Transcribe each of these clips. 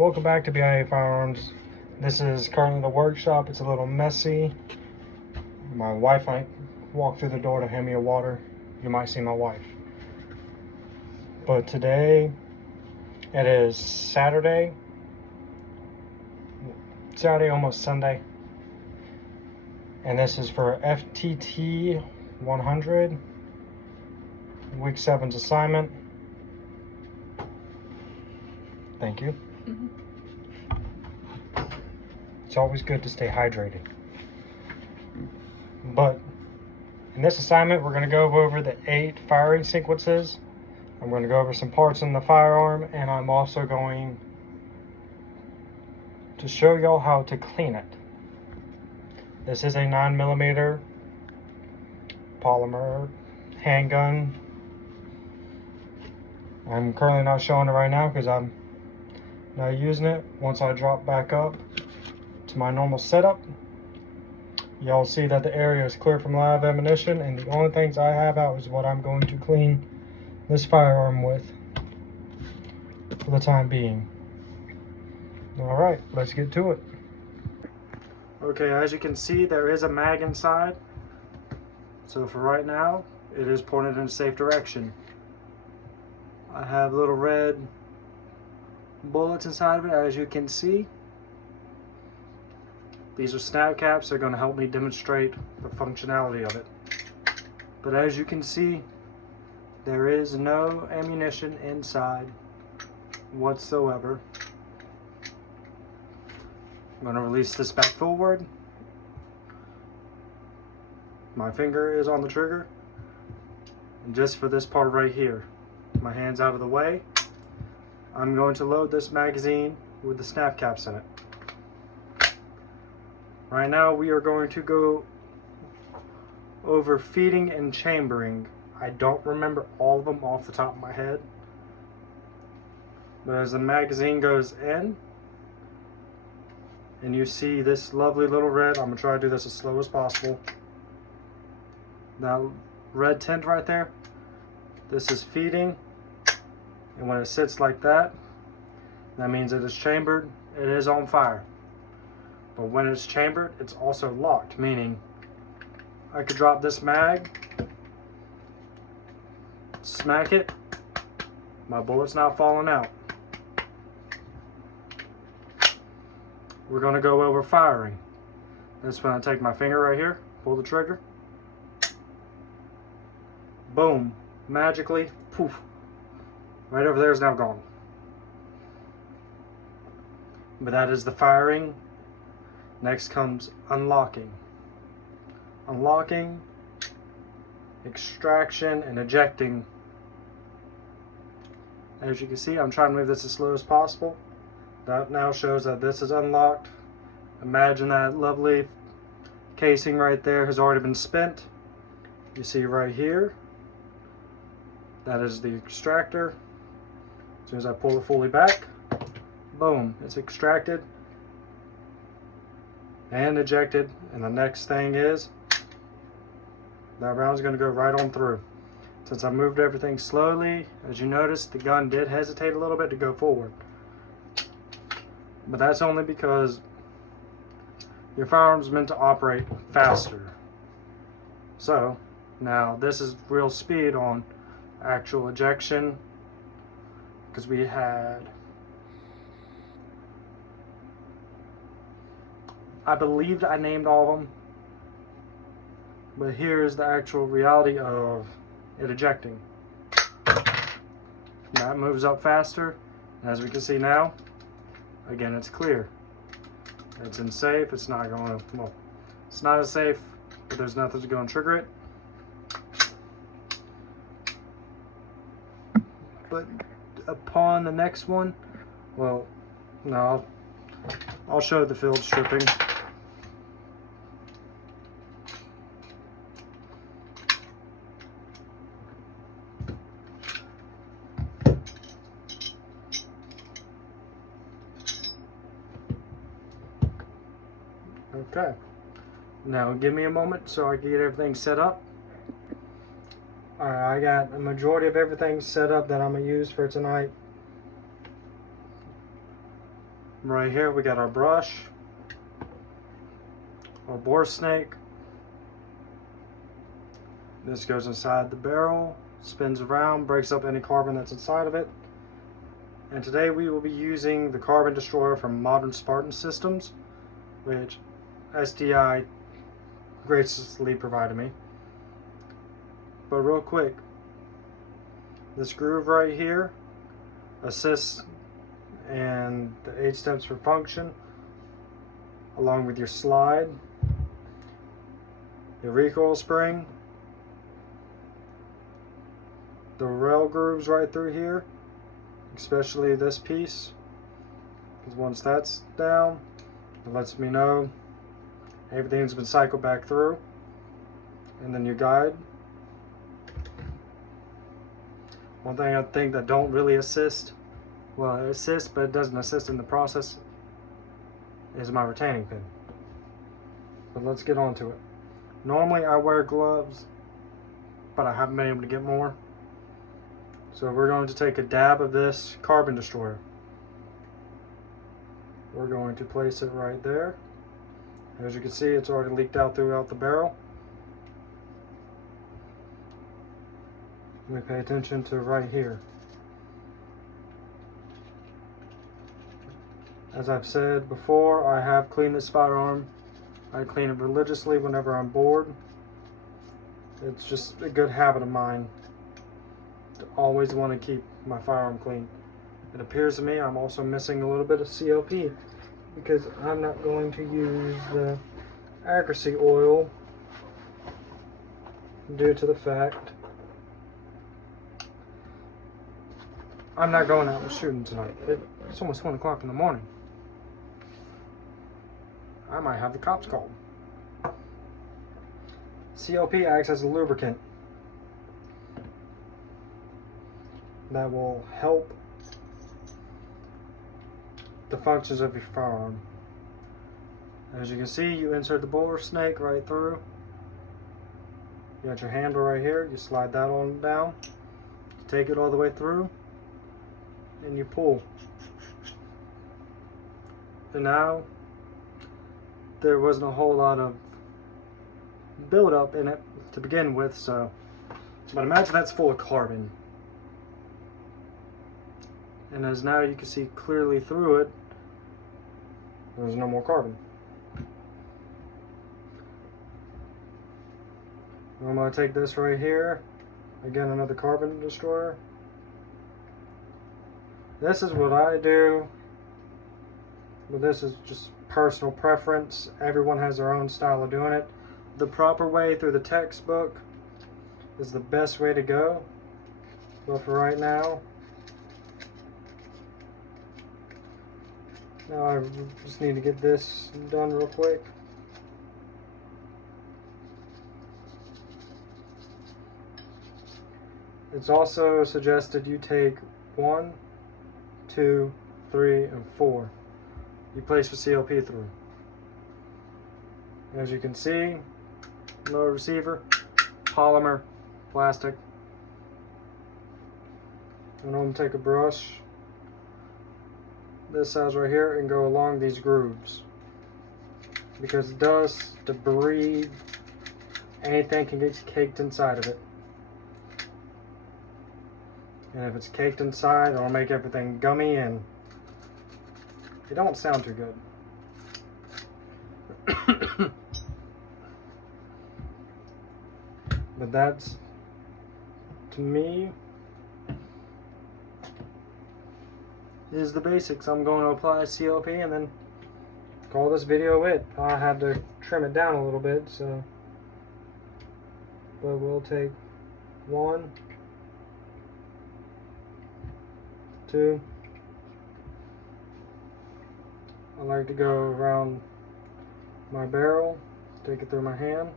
Welcome back to B.I.A. Firearms. This is currently the workshop. It's a little messy. My wife might walk through the door to hand me a water. You might see my wife. But today, it is Saturday, almost Sunday. And this is for FTT 100, week 7's assignment. Thank you. It's always good to stay hydrated. But in this assignment, we're going to go over the 8 firing sequences. I'm going to go over some parts in the firearm, and I'm also going to show y'all how to clean it. This is a 9mm polymer handgun. I'm currently not showing it right now because I'm not using it. Once I drop back up to my normal setup, y'all see that the area is clear from live ammunition, and the only things I have out is what I'm going to clean this firearm with for the time being. Alright, let's get to it. Okay, as you can see, there is a mag inside. So for right now, it is pointed in a safe direction. I have little red bullets inside of it, as you can see. These are snap caps. They're going to help me demonstrate the functionality of it. But as you can see, there is no ammunition inside whatsoever. I'm going to release this back forward. My finger is on the trigger. And just for this part right here, my hand's out of the way. I'm going to load this magazine with the snap caps in it. Right now we are going to go over feeding and chambering. I don't remember all of them off the top of my head. But as the magazine goes in, and you see this lovely little red, I'm going to try to do this as slow as possible. That red tint right there, this is feeding. And when it sits like that, that means it is chambered, it is on fire. But when it's chambered, it's also locked, meaning I could drop this mag, smack it, my bullet's not falling out. We're going to go over firing. That's when I take my finger right here, pull the trigger, boom, magically, poof, right over there is now gone. But that is the firing. Next comes unlocking. Unlocking, extraction, and ejecting. As you can see, I'm trying to move this as slow as possible. That now shows that this is unlocked. Imagine that lovely casing right there has already been spent. You see right here, that is the extractor. As soon as I pull it fully back, boom, it's extracted and ejected. And the next thing is, that round's going to go right on through. Since I moved everything slowly, as you notice, the gun did hesitate a little bit to go forward. But that's only because your firearm's meant to operate faster. So, now this is real speed on actual ejection, because we had, I believed I named all of them, but here's the actual reality of it ejecting. That moves up faster, and as we can see now, again, it's clear. It's in safe. It's not going to, well, it's not as safe, but there's nothing to go and trigger it. But upon the next one, well, no, I'll show the field stripping. Okay, now give me a moment so I can get everything set up. Alright, I got a majority of everything set up that I'm going to use for tonight. Right here we got our brush, our bore snake. This goes inside the barrel, spins around, breaks up any carbon that's inside of it. And today we will be using the carbon destroyer from Modern Spartan Systems, which SDI graciously provided me. But real quick, this groove right here assists and the 8 steps for function, along with your slide, your recoil spring, the rail grooves right through here, especially this piece, because once that's down, it lets me know everything's been cycled back through. And then your guide. One thing I think that don't really assist, well, it assists, but it doesn't assist in the process, is my retaining pin. But let's get on to it. Normally I wear gloves, but I haven't been able to get more. So we're going to take a dab of this carbon destroyer. We're going to place it right there. As you can see, it's already leaked out throughout the barrel. Let me pay attention to right here. As I've said before, I have cleaned this firearm. I clean it religiously whenever I'm bored. It's just a good habit of mine to always want to keep my firearm clean. It appears to me I'm also missing a little bit of CLP because I'm not going to use the accuracy oil due to the fact I'm not going out and shooting tonight. It's almost 1 o'clock in the morning. I might have the cops called. CLP acts as a lubricant that will help the functions of your firearm. As you can see, you insert the bore snake right through. You got your handle right here. You slide that on down, take it all the way through, and you pull. And now there wasn't a whole lot of buildup in it to begin with, but imagine that's full of carbon. And as now you can see clearly through it, there's no more carbon. I'm going to take this right here, again another carbon destroyer. This is what I do, but this is just personal preference. Everyone has their own style of doing it. The proper way through the textbook is the best way to go, but for right now, I just need to get this done real quick. It's also suggested you take 1, 2, 3, and 4. You place your CLP through. As you can see, lower receiver, polymer, plastic. And I'm going to take a brush this size right here and go along these grooves, because dust, debris, anything can get caked inside of it. And if it's caked inside, it'll make everything gummy and it don't sound too good. But that's, to me, is the basics. I'm going to apply CLP and then call this video it. I had to trim it down a little bit, so, but we'll take 1, 2. I like to go around my barrel, take it through my hand,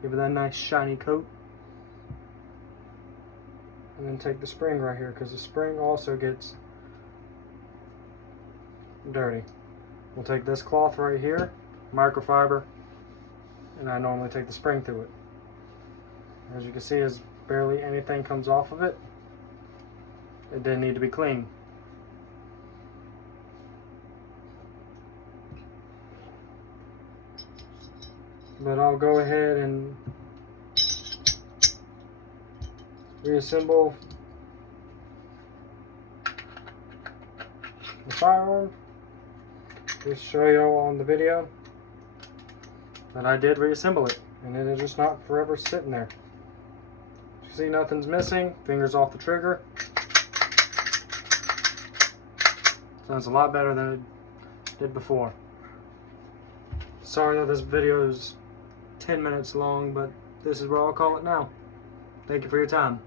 give it that nice shiny coat, and then take the spring right here, because the spring also gets dirty. We'll take this cloth right here, microfiber, and I normally take the spring through it. As you can see, as barely anything comes off of it. It didn't need to be clean. but I'll go ahead and reassemble the firearm. Just show you all on the video that I did reassemble it, and it is just not forever sitting there. You see, nothing's missing. Fingers off the trigger. Sounds a lot better than it did before. Sorry that this video is 10 minutes long, but this is what I'll call it now. Thank you for your time.